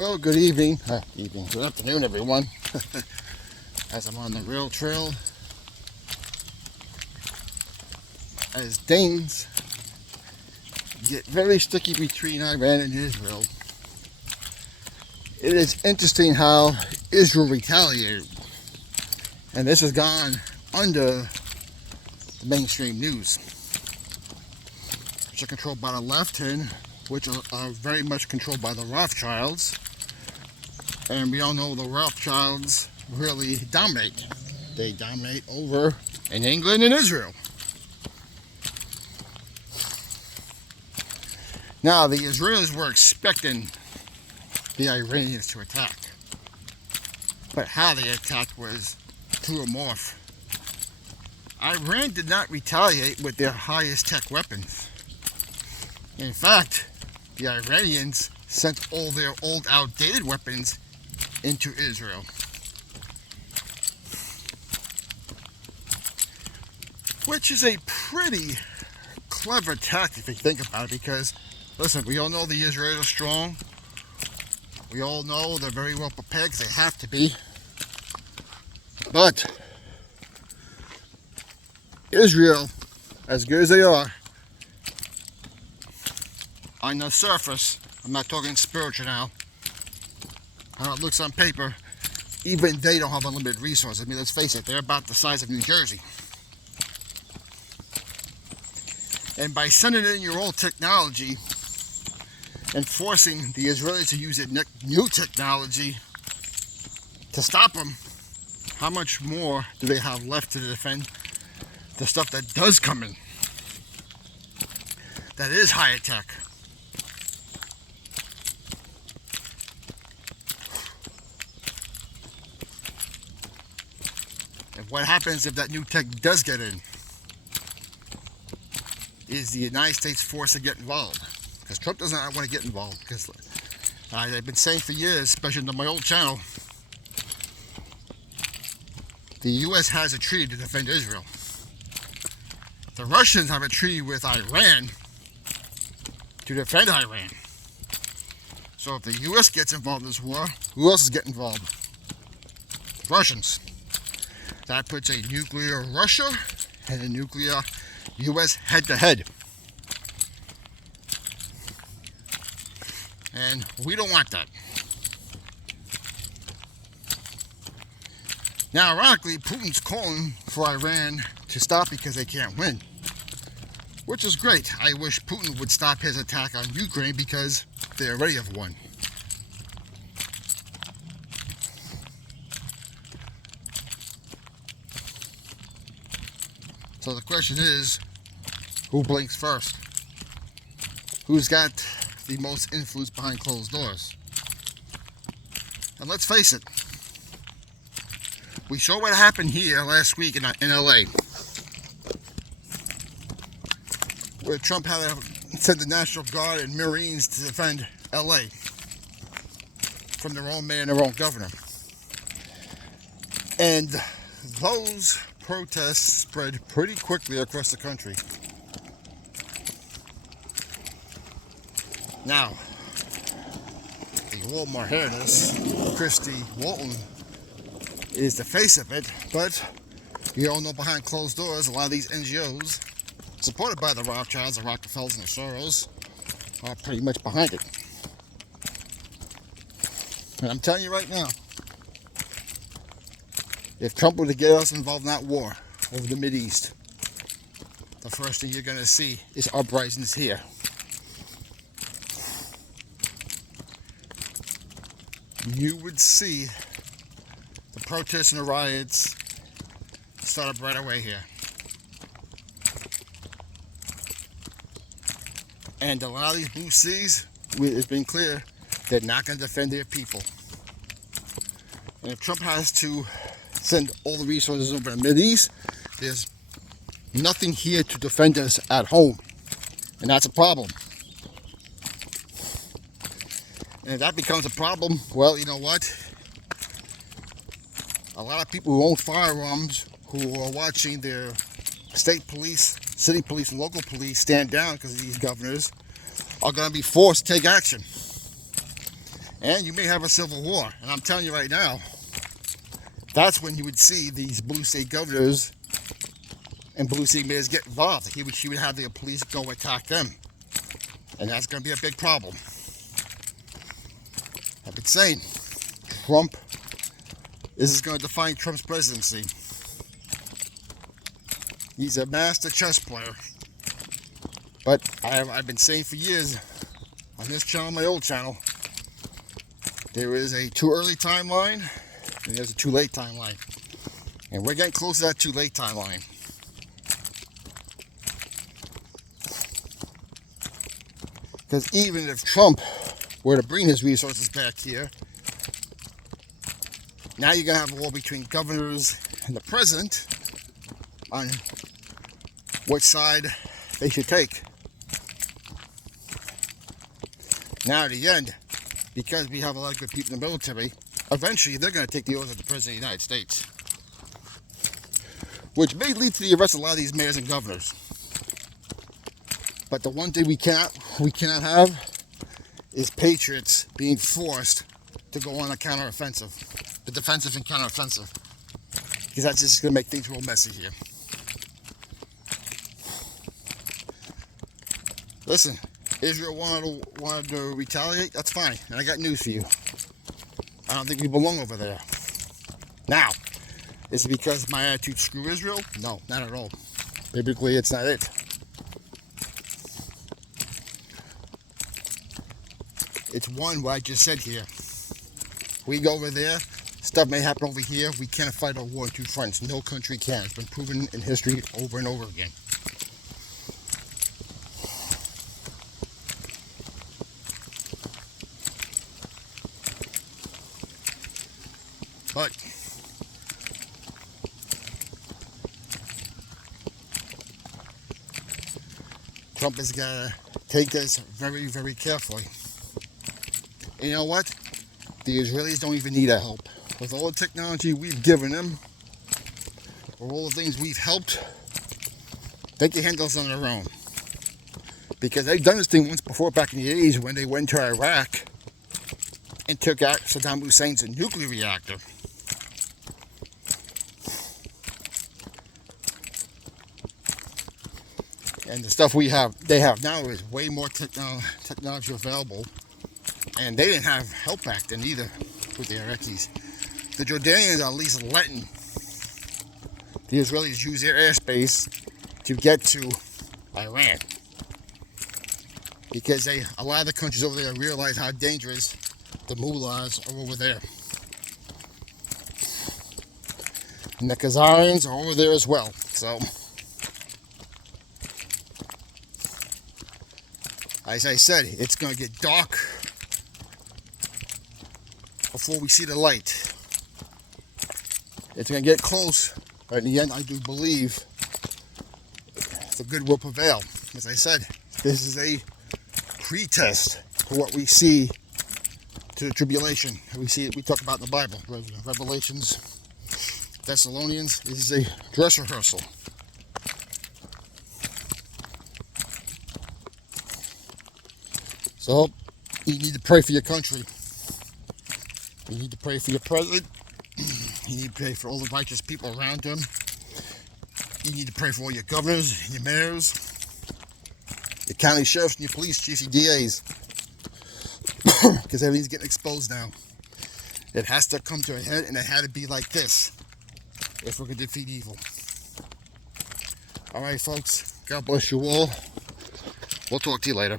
Well, good evening, good afternoon, everyone. As I'm on the rail trail, as things get very sticky between Iran and Israel, it is interesting how Israel retaliated, and this has gone under the mainstream news, which are controlled by the left and which are very much controlled by the Rothschilds. And we all know the Rothschilds really dominate. They dominate over in England and Israel. Now, the Israelis were expecting the Iranians to attack. But how they attacked was through a morph. Iran did not retaliate with their highest tech weapons. In fact, the Iranians sent all their old outdated weapons into Israel. Which is a pretty clever tactic if you think about it, because listen, we all know the Israelis are strong. We all know they're very well prepared because they have to be. But Israel, as good as they are, on the surface, I'm not talking spiritual now, how it looks on paper, even they don't have unlimited resources. I mean, let's face it, they're about the size of New Jersey. And by sending in your old technology and forcing the Israelis to use their new technology to stop them, how much more do they have left to defend the stuff that does come in? That is higher tech. And what happens if that new tech does get in? Is the United States forced to get involved? Because Trump does not want to get involved. Because I've been saying for years, especially on my old channel, the U.S. has a treaty to defend Israel. The Russians have a treaty with Iran to defend Iran. So if the U.S. gets involved in this war, who else is getting involved? The Russians. That puts a nuclear Russia and a nuclear U.S. head-to-head. And we don't want that. Now, ironically, Putin's calling for Iran to stop because they can't win. Which is great. I wish Putin would stop his attack on Ukraine because they already have won. So the question is, who blinks first? Who's got the most influence behind closed doors? And let's face it, we saw what happened here last week in LA, where Trump had to send the National Guard and Marines to defend LA from their own mayor and their own governor. And those protests spread pretty quickly across the country. Now, the Walmart Harris, Christy Walton, is the face of it, but you all know behind closed doors, a lot of these NGOs, supported by the Rothschilds, the Rockefellers, and the Soros, are pretty much behind it. And I'm telling you right now, if Trump were to get us involved in that war over the Mideast, the first thing you're going to see is uprisings here. You would see the protests and the riots start up right away here. And a lot of these blue seas, it's been clear, they're not going to defend their people. And if Trump has to send all the resources over to the Mideast, there's nothing here to defend us at home. And that's a problem. And if that becomes a problem, well, you know what? A lot of people who own firearms, who are watching their state police, city police, and local police stand down because of these governors, are going to be forced to take action. And you may have a civil war. And I'm telling you right now, that's when you would see these blue state governors and blue state mayors get involved. She would have the police go attack them. And that's going to be a big problem. I've been saying, Trump, this is going to define Trump's presidency. He's a master chess player. But I've been saying for years on this channel, my old channel, there is a too early timeline and there's a too late timeline. And we're getting close to that too late timeline. Because even if Trump were to bring his resources back here, now you're going to have a war between governors and the president on which side they should take. Now at the end, because we have a lot of good people in the military, eventually they're going to take the oath of the President of the United States. Which may lead to the arrest of a lot of these mayors and governors. But the one thing we cannot have is patriots being forced to go on a counteroffensive. The defensive and counteroffensive. Because that's just going to make things real messy here. Listen, Israel wanted to retaliate, that's fine. And I got news for you. I don't think we belong over there. Now, is it because my attitude screw Israel? No, not at all. Biblically, it's not it. It's one what I just said here. We go over there, stuff may happen over here. We can't fight a war on two fronts. No country can. It's been proven in history over and over again. But Trump has got to take this very, very carefully. And you know what? The Israelis don't even need our help. With all the technology we've given them, or all the things we've helped, they can handle this on their own. Because they've done this thing once before back in the 80s when they went to Iraq and took out Saddam Hussein's nuclear reactor. And the stuff they have now is way more technology available. And they didn't have help back then either with the Iraqis. The Jordanians are at least letting the Israelis use their airspace to get to Iran. Because a lot of the countries over there realize how dangerous the mullahs are over there. And the Khazarians are over there as well. So, as I said, it's going to get dark before we see the light. It's going to get close, but in the end, I do believe the good will prevail. As I said, this is a pretest for what we see to the tribulation. We talk about in the Bible, Revelations, Thessalonians. This is a dress rehearsal. So, you need to pray for your country. You need to pray for your president. You need to pray for all the righteous people around him. You need to pray for all your governors, your mayors, your county sheriffs, and your police chiefs, your DAs. Because everything's getting exposed now. It has to come to a head, and it had to be like this if we're going to defeat evil. All right, folks. God bless you all. We'll talk to you later.